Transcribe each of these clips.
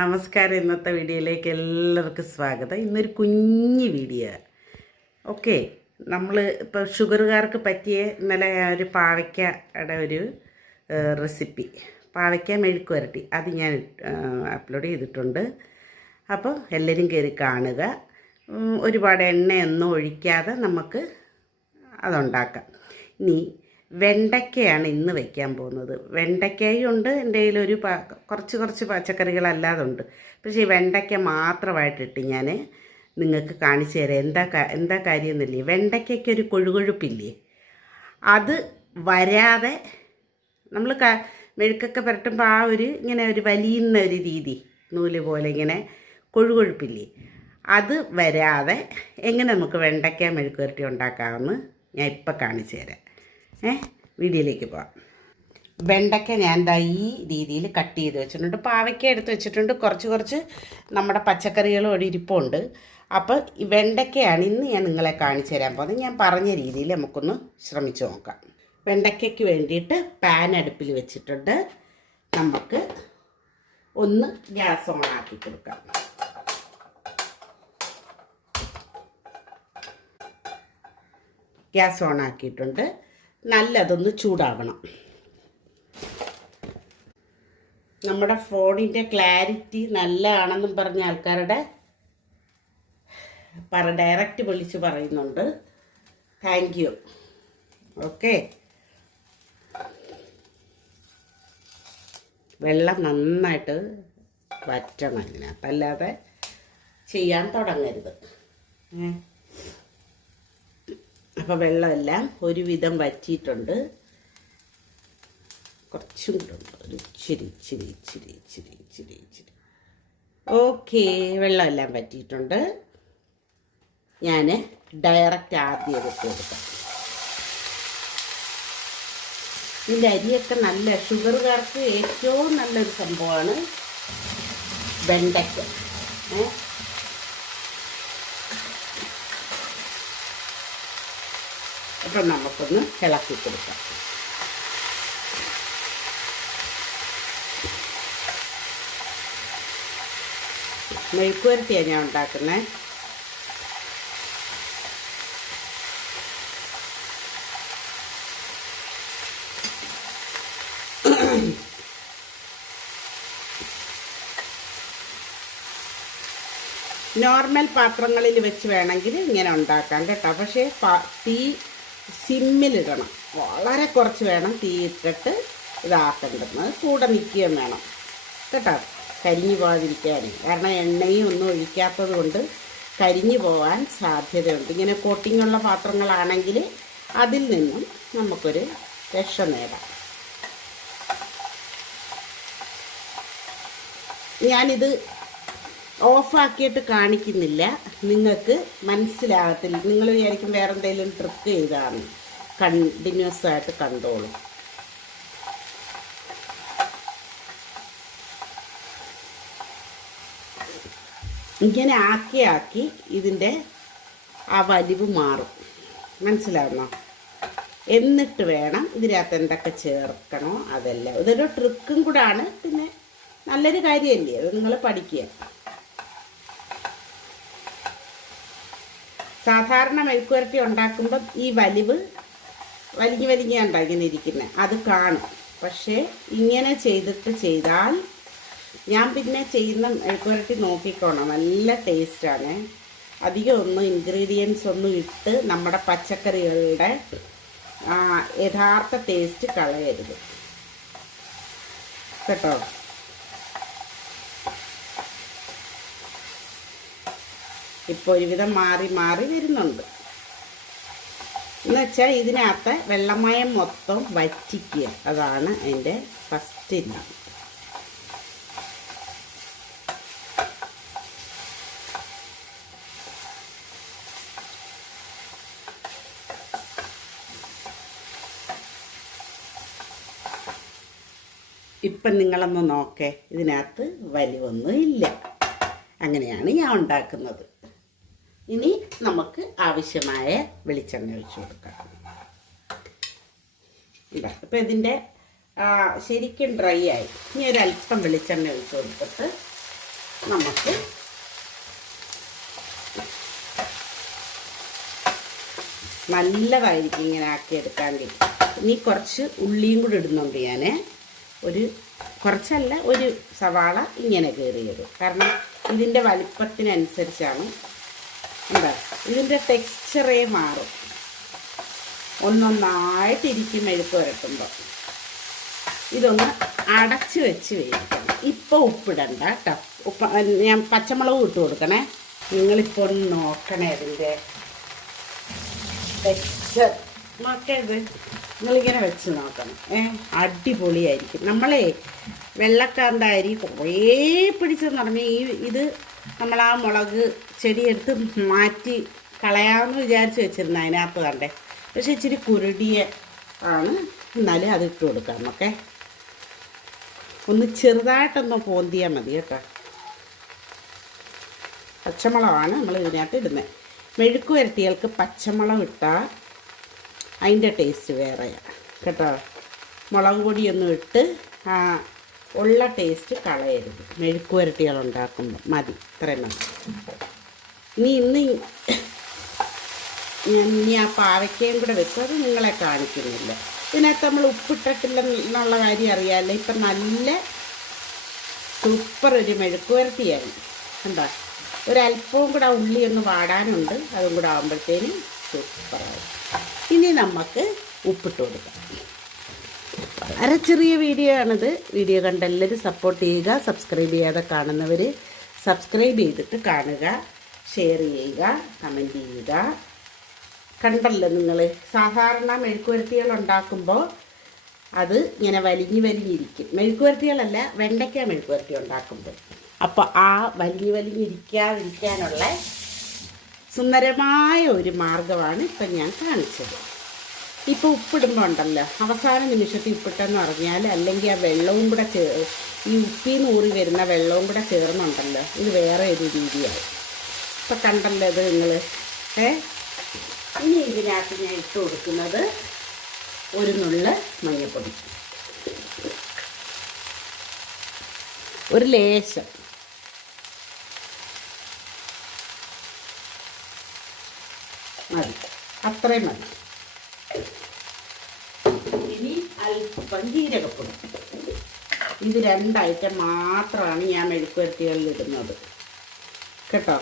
നമസ്കാരം. ഇന്നത്തെ വീഡിയോയിലേക്ക് എല്ലാവർക്കും സ്വാഗതം. ഇന്നൊരു കുഞ്ഞു വീഡിയോ. ഓക്കെ നമ്മൾ ഇപ്പോൾ ഷുഗറുകാർക്ക് പറ്റിയ ഇന്നലെ ഒരു പാവയ്ക്കയുടെ ഒരു റെസിപ്പി. പാവയ്ക്ക മെഴുക്ക് വരട്ടി. അത് ഞാൻ അപ്ലോഡ് ചെയ്തിട്ടുണ്ട്. അപ്പോൾ എല്ലാവരും കയറി കാണുക. ഒരുപാട് എണ്ണയൊന്നും ഒഴിക്കാതെ നമുക്ക് അതുണ്ടാക്കാം. ഇനി വെണ്ടയ്ക്കയാണ് ഇന്ന് വയ്ക്കാൻ പോകുന്നത്. വെണ്ടയ്ക്കയും ഉണ്ട് എന്റെ പ കുറച്ച് കുറച്ച് പച്ചക്കറികളല്ലാതെ ഉണ്ട്. പക്ഷേ ഈ വെണ്ടയ്ക്ക മാത്രമായിട്ടിട്ട് ഞാൻ നിങ്ങൾക്ക് കാണിച്ചു തരാം. എന്താ എന്താ കാര്യം എന്നില്ലേ? വെണ്ടയ്ക്കൊരു ഒരു കൊഴുകൊഴുപ്പില്ലേ? അത് വരാതെ നമ്മൾ ക മെഴുക്കൊക്കെ പുരട്ടുമ്പോൾ ആ ഒരു ഇങ്ങനെ ഒരു വലിയുന്ന ഒരു രീതി നൂൽ പോലെ ഇങ്ങനെ കൊഴുകൊഴുപ്പില്ലേ? അത് വരാതെ എങ്ങനെ നമുക്ക് വെണ്ടയ്ക്ക മെഴുക്കുരട്ടി ഉണ്ടാക്കാമെന്ന് ഞാൻ ഇപ്പം കാണിച്ചു തരാം. വീഡിയോയിലേക്ക് പോവാം. വെണ്ടയ്ക്ക ഞാൻ ദാ ഈ രീതിയിൽ കട്ട് ചെയ്ത് വെച്ചിട്ടുണ്ട്. പാവയ്ക്ക എടുത്ത് വെച്ചിട്ടുണ്ട്. കുറച്ച് കുറച്ച് നമ്മുടെ പച്ചക്കറികളും ഒരു ഇരിപ്പുണ്ട്. അപ്പോൾ ഈ വെണ്ടയ്ക്കയാണ് ഇന്ന് ഞാൻ നിങ്ങളെ കാണിച്ചു തരാൻ പോകുന്നത്. ഞാൻ പറഞ്ഞ രീതിയിൽ നമുക്കൊന്ന് ശ്രമിച്ചു നോക്കാം. വെണ്ടയ്ക്കയ്ക്ക് വേണ്ടിയിട്ട് പാൻ അടുപ്പിൽ വെച്ചിട്ടുണ്ട്. നമുക്ക് ഒന്ന് ഗ്യാസ് ഓൺ ആക്കി കൊടുക്കാം. ഗ്യാസ് ഓൺ ആക്കിയിട്ടുണ്ട്. നല്ലതൊന്ന് ചൂടാവണം. നമ്മുടെ ഫോണിന്റെ ക്ലാരിറ്റി നല്ലതാണെന്നും പറഞ്ഞ ആൾക്കാരുടെ പറ ഡയറക്റ്റ് വിളിച്ച് പറയുന്നുണ്ട്. താങ്ക് യു ഓക്കെ വെള്ളം നന്നായിട്ട് വറ്റണം അതിനകത്ത്. അല്ലാതെ ചെയ്യാൻ തുടങ്ങരുത്. ഏ? അപ്പോൾ വെള്ളമെല്ലാം ഒരുവിധം വറ്റിയിട്ടുണ്ട്. കുറച്ചും കൂടെ ഒരു ഇച്ചിരി ഇച്ചിരി ഇച്ചിരി ഇച്ചിരി ഇച്ചിരി ഇച്ചിരി. ഓക്കെ വെള്ളമെല്ലാം വറ്റിയിട്ടുണ്ട്. ഞാൻ ഡയറക്റ്റ് ആദ്യം എടുത്ത് കൊടുക്കാം. ഇതിന്റെ അരിയൊക്കെ നല്ല ഷുഗറുകാർക്ക് ഏറ്റവും നല്ലൊരു സംഭവമാണ് വെണ്ടയ്ക്ക. അപ്പം നമുക്കൊന്ന് ഇളക്കി കൊടുക്കാം. മെഴുക്കുവരട്ടിയാണ് ഞാൻ ഉണ്ടാക്കുന്നത് നോർമൽ പാത്രങ്ങളിൽ വെച്ച് വേണമെങ്കിൽ ഇങ്ങനെ ഉണ്ടാക്കാം കേട്ടോ. പക്ഷേ തീ സിമ്മിലിടണം. വളരെ കുറച്ച് വേണം തീ ഇട്ടിട്ട് ഇതാക്കേണ്ടത് കൂടെ നിൽക്കുകയും വേണം. കേട്ടോ? കരിഞ്ഞു പോകാതിരിക്കാൻ. കാരണം എണ്ണയും ഒന്നും ഒഴിക്കാത്തത് കൊണ്ട് കരിഞ്ഞു പോകാൻ സാധ്യതയുണ്ട്. ഇങ്ങനെ കോട്ടിങ്ങുള്ള പാത്രങ്ങളാണെങ്കിൽ അതിൽ നിന്നും നമുക്കൊരു രക്ഷ നേടാം. ഞാനിത് ഓഫാക്കിയിട്ട് കാണിക്കുന്നില്ല. നിങ്ങൾക്ക് മനസ്സിലാകത്തില്ല. നിങ്ങൾ വിചാരിക്കും വേറെ എന്തെങ്കിലും ട്രിക്ക് ചെയ്താണ് കണ്ടിന്യൂസ് ആയിട്ട് കണ്ടോളൂ. ഇങ്ങനെ ആക്കി ആക്കി ഇതിന്റെ ആ വലിവ് മാറും. മനസ്സിലാവുന്നോ? എന്നിട്ട് വേണം ഇതിനകത്ത് എന്തൊക്കെ ചേർക്കണോ അതെല്ലാം. ഇതൊരു ട്രിക്കും കൂടാണ്. പിന്നെ നല്ലൊരു കാര്യമല്ലേ? അത് നിങ്ങൾ പഠിക്കുക. സാധാരണ മെഴുക്കുവരട്ടി ഉണ്ടാക്കുമ്പം ഈ വലിവ് വലിഞ്ഞ് വലിഞ്ഞാണ്ട ഇങ്ങനെ ഇരിക്കുന്നത് അത് കാണും. പക്ഷേ ഇങ്ങനെ ചെയ്തിട്ട് ചെയ്താൽ ഞാൻ പിന്നെ ചെയ്യുന്ന മെഴുക്കുവരട്ടി നോക്കിക്കോണം. നല്ല ടേസ്റ്റാണ്. അധികം ഒന്നും ഇൻഗ്രീഡിയൻസ് ഒന്നും ഇട്ട് നമ്മുടെ പച്ചക്കറികളുടെ യഥാർത്ഥ ടേസ്റ്റ് കളയരുത്. കേട്ടോ? ഇപ്പോൾ ഒരുവിധം മാറി മാറി വരുന്നുണ്ട്. വെച്ചാൽ ഇതിനകത്ത് വെള്ളമയം മൊത്തം വറ്റിക്കുക. അതാണ് എന്റെ ഫസ്റ്റ് രീതി ഇപ്പം നിങ്ങളൊന്ന് നോക്കേ ഇതിനകത്ത് വലിവൊന്നും ഇല്ല. അങ്ങനെയാണ് ഞാൻ ഉണ്ടാക്കുന്നത്. ഇനി നമുക്ക് ആവശ്യമായ വെളിച്ചെണ്ണ ഒഴിച്ചു കൊടുക്കാം. ഇപ്പം ഇതിന്റെ ശരിക്കും ഡ്രൈ ആയി. ഇനി ഒരല്പം വെളിച്ചെണ്ണ ഒഴിച്ചു കൊടുത്തിട്ട് നമുക്ക് നല്ലതായിരിക്കും ഇങ്ങനെ ആക്കിയെടുക്കാമെങ്കിൽ ഇനി കുറച്ച് ഉള്ളിയും കൂടി ഇടുന്നുണ്ട് ഞാൻ ഒരു കുറച്ചല്ല ഒരു സവാള ഇങ്ങനെ കയറിയത് കാരണം ഇതിന്റെ വലിപ്പത്തിനനുസരിച്ചാണ് എന്താ ഇതിന്റെ ടെക്സ്ചറേ മാറും. ഒന്നൊന്നായിട്ടിരിക്കും മെഴുക്ക് വരട്ടുമ്പോൾ ഇതൊന്ന് അടച്ച് വെച്ച് വേവിക്കണം. ഇപ്പോൾ ഉപ്പിടണ്ട കേട്ടോ ഉപ്പ് ഞാൻ പച്ചമുളക് ഇട്ട് കൊടുക്കണേ. നിങ്ങളിപ്പോൾ ഒന്ന് നോക്കണേ അതിന്റെ ടെക്സ്ചർ നോക്കരുത് നിങ്ങളിങ്ങനെ വെച്ച് നോക്കണം. ഏ അടിപൊളിയായിരിക്കും. നമ്മളെ വെള്ളക്കാന്ത അരി കുറേ പിടിച്ചെന്ന് പറഞ്ഞാൽ ഈ ഇത് നമ്മൾ ആ മുളക് ചെടിയെടുത്ത് മാറ്റി കളയാമെന്ന് വിചാരിച്ച് വെച്ചിരുന്ന അതിനകത്ത് കണ്ടേ. പക്ഷെ ഇച്ചിരി കുരുടിയ ആണ്. എന്നാലും അത് ഇട്ട് കൊടുക്കാം നമുക്ക് ഒന്ന് ചെറുതായിട്ടൊന്ന് പോന്തിയാൽ മതി കേട്ടോ. പച്ചമുളകാണ് നമ്മൾ ഇതിനകത്ത് ഇടുന്നത് മെഴുക്ക് വരട്ടികൾക്ക് പച്ചമുളക് ഇട്ടാൽ അതിന്റെ ടേസ്റ്റ് വേറെയാണ് കേട്ടോ? മുളക് പൊടിയൊന്നും ഇട്ട് ആ ഉള്ള ടേസ്റ്റ് കളയരുത്. മെഴുക്ക് വരട്ടികൾ ഉണ്ടാക്കുമ്പോൾ മതി ഇത്രയും മതി. ഇനി ഇന്ന് ഞാൻ ഇനി ആ പാവയ്ക്കയും കൂടെ വെക്കും അത് നിങ്ങളെ കാണിക്കുന്നില്ല. ഇതിനകത്ത് നമ്മൾ ഉപ്പിട്ടിട്ടില്ല എന്നുള്ള കാര്യം അറിയാമല്ലോ ഇപ്പം നല്ല സൂപ്പർ ഒരു മെഴുക്ക് വരട്ടിയായി എന്താ ഒരല്പവും കൂടെ ആ ഉള്ളി ഒന്ന് വാടാനുണ്ട് അതും കൂടെ ആകുമ്പോഴത്തേനും സൂപ്പറായി ഇനി നമുക്ക് ഉപ്പിട്ട് കൊടുക്കാം. വളരെ ചെറിയ വീഡിയോ ആണിത്. വീഡിയോ കണ്ട എല്ലാവരും സപ്പോർട്ട് ചെയ്യുക സബ്സ്ക്രൈബ് ചെയ്യാതെ കാണുന്നവർ സബ്സ്ക്രൈബ് ചെയ്തിട്ട് കാണുക ഷെയർ ചെയ്യുക കമന്റ് ചെയ്യുക. കണ്ടല്ലോ നിങ്ങൾ സാധാരണ മെഴുക്കുവരട്ടികൾ ഉണ്ടാക്കുമ്പോൾ അത് ഇങ്ങനെ വലിഞ്ഞ് വലിഞ്ഞിരിക്കും. മെഴുക്കുവരട്ടികളല്ല വെണ്ടയ്ക്ക മെഴുക്കുവരട്ടി ഉണ്ടാക്കുമ്പോൾ അപ്പോൾ ആ വലിഞ്ഞ് വലിഞ്ഞിരിക്കാതിരിക്കാനുള്ള സുന്ദരമായ ഒരു മാർഗമാണ് ഇപ്പം ഞാൻ കാണിച്ചത്. ഇപ്പോൾ ഉപ്പിടുമ്പോൾ ഉണ്ടല്ലോ അവസാന നിമിഷത്തിൽ ഉപ്പിട്ടെന്ന് പറഞ്ഞാൽ അല്ലെങ്കിൽ ആ വെള്ളവും കൂടെ ഈ ഉപ്പി നൂറി വരുന്ന വെള്ളവും കൂടെ ചേർന്നുണ്ടല്ലോ. ഇത് വേറെ ഒരു രീതിയായി ഇപ്പം കണ്ടല്ലോ ഇത് നിങ്ങൾ ഏ? ഇനി ഇതിനകത്ത് ഞാൻ ഇട്ട് കൊടുക്കുന്നത് ഒരു നുള്ള് മഞ്ഞൾപ്പൊടി ഒരു ലേശം. മതി. അത്രയും മതി ഇനി അല്പം ജീരകപ്പൊടി ഇത് രണ്ടായിട്ട് മാത്രമാണ് ഞാൻ മെഴുക്കുവരട്ടികളിൽ ഇടുന്നത്. കേട്ടോ?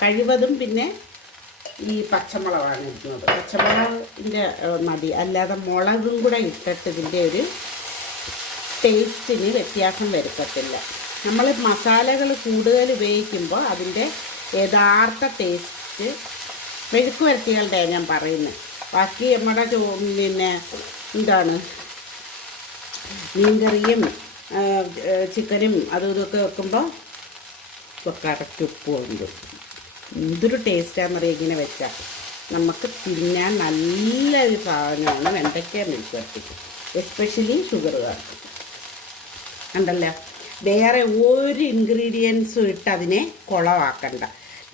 കഴിവതും പിന്നെ ഈ പച്ചമുളകാണ് ഇടുന്നത്. പച്ചമുളകിന്റെ മതി. അല്ലാതെ മുളകും കൂടെ ഇട്ടിട്ട് ഇതിന്റെ ഒരു ടേസ്റ്റിന് വ്യത്യാസം വരുത്തത്തില്ല. നമ്മൾ മസാലകൾ കൂടുതൽ ഉപയോഗിക്കുമ്പോൾ അതിന്റെ യഥാർത്ഥ ടേസ്റ്റ് മെഴുക്ക് വരട്ടികളുടെ ഞാൻ പറയുന്നത്. ബാക്കി നമ്മുടെ പിന്നെ എന്താണ്? മീൻകറിയും ചിക്കനും അതും ഇതൊക്കെ വെക്കുമ്പോൾ ഇപ്പോൾ കറക്റ്റ് ഉപ്പ് ഉണ്ട് എന്തൊരു ടേസ്റ്റാണെന്നറിയാം ഇങ്ങനെ വെച്ചാൽ നമുക്ക് തിന്നാൻ നല്ല നല്ലൊരു സാധനമാണ് വെണ്ടയ്ക്ക മെഴുക്ക് വരട്ടി എസ്പെഷ്യലി ഷുഗറുകാർക്ക് ഉണ്ടല്ലോ വേറെ ഒരു ഇൻഗ്രീഡിയൻസും ഇട്ട് അതിനെ കുളവാക്കണ്ട.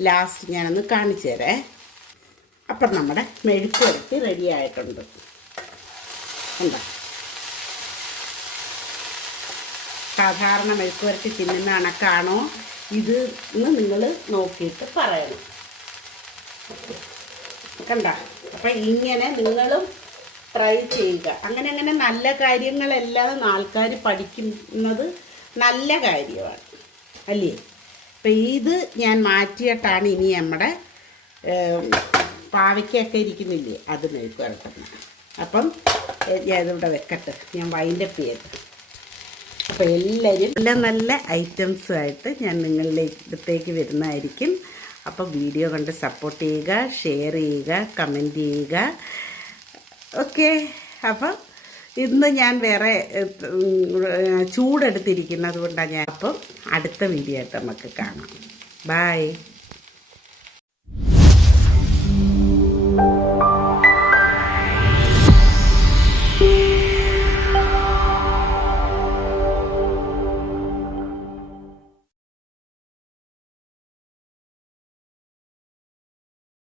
ലാസ്റ്റ് ഞാനൊന്ന് കാണിച്ചു തരേ അപ്പം നമ്മുടെ മെഴുക്ക് വരട്ടി റെഡി ആയിട്ടുണ്ട്. എന്താ സാധാരണ മെഴുക്ക് വരട്ടി തിന്നുന്ന അണക്കാണോ ഇത് എന്ന് നിങ്ങൾ നോക്കിയിട്ട് പറയണം. കണ്ട. അപ്പം ഇങ്ങനെ നിങ്ങളും ട്രൈ ചെയ്യുക. അങ്ങനെ അങ്ങനെ നല്ല കാര്യങ്ങളെല്ലാം ആൾക്കാർ പഠിക്കുന്നത് നല്ല കാര്യമാണ്. അല്ലേ? അപ്പം ഇത് ഞാൻ മാറ്റിയിട്ടാണ് ഇനി നമ്മുടെ പാവയ്ക്കൊക്കെ ഇരിക്കുന്നില്ലേ? അത് മെഴുക്ക് അപ്പം ഞാൻ ഇതിവിടെ വെക്കട്ടെ. ഞാൻ വൈൻഡപ്പ് ചെയ്ത് അപ്പോൾ എല്ലാവരും നല്ല നല്ല ഐറ്റംസുമായിട്ട് ഞാൻ നിങ്ങളുടെ ഇടത്തേക്ക് വരുന്നതായിരിക്കും. അപ്പോൾ വീഡിയോ കണ്ട് സപ്പോർട്ട് ചെയ്യുക ഷെയർ ചെയ്യുക കമന്റ് ചെയ്യുക. ഓക്കെ അപ്പം ഇന്ന് ഞാൻ വേറെ ചൂടെടുത്തിരിക്കുന്നത് കൊണ്ടാണ് ഞാൻ അപ്പം അടുത്ത വീഡിയോ ആയിട്ട് നമുക്ക് കാണാം. ബായ്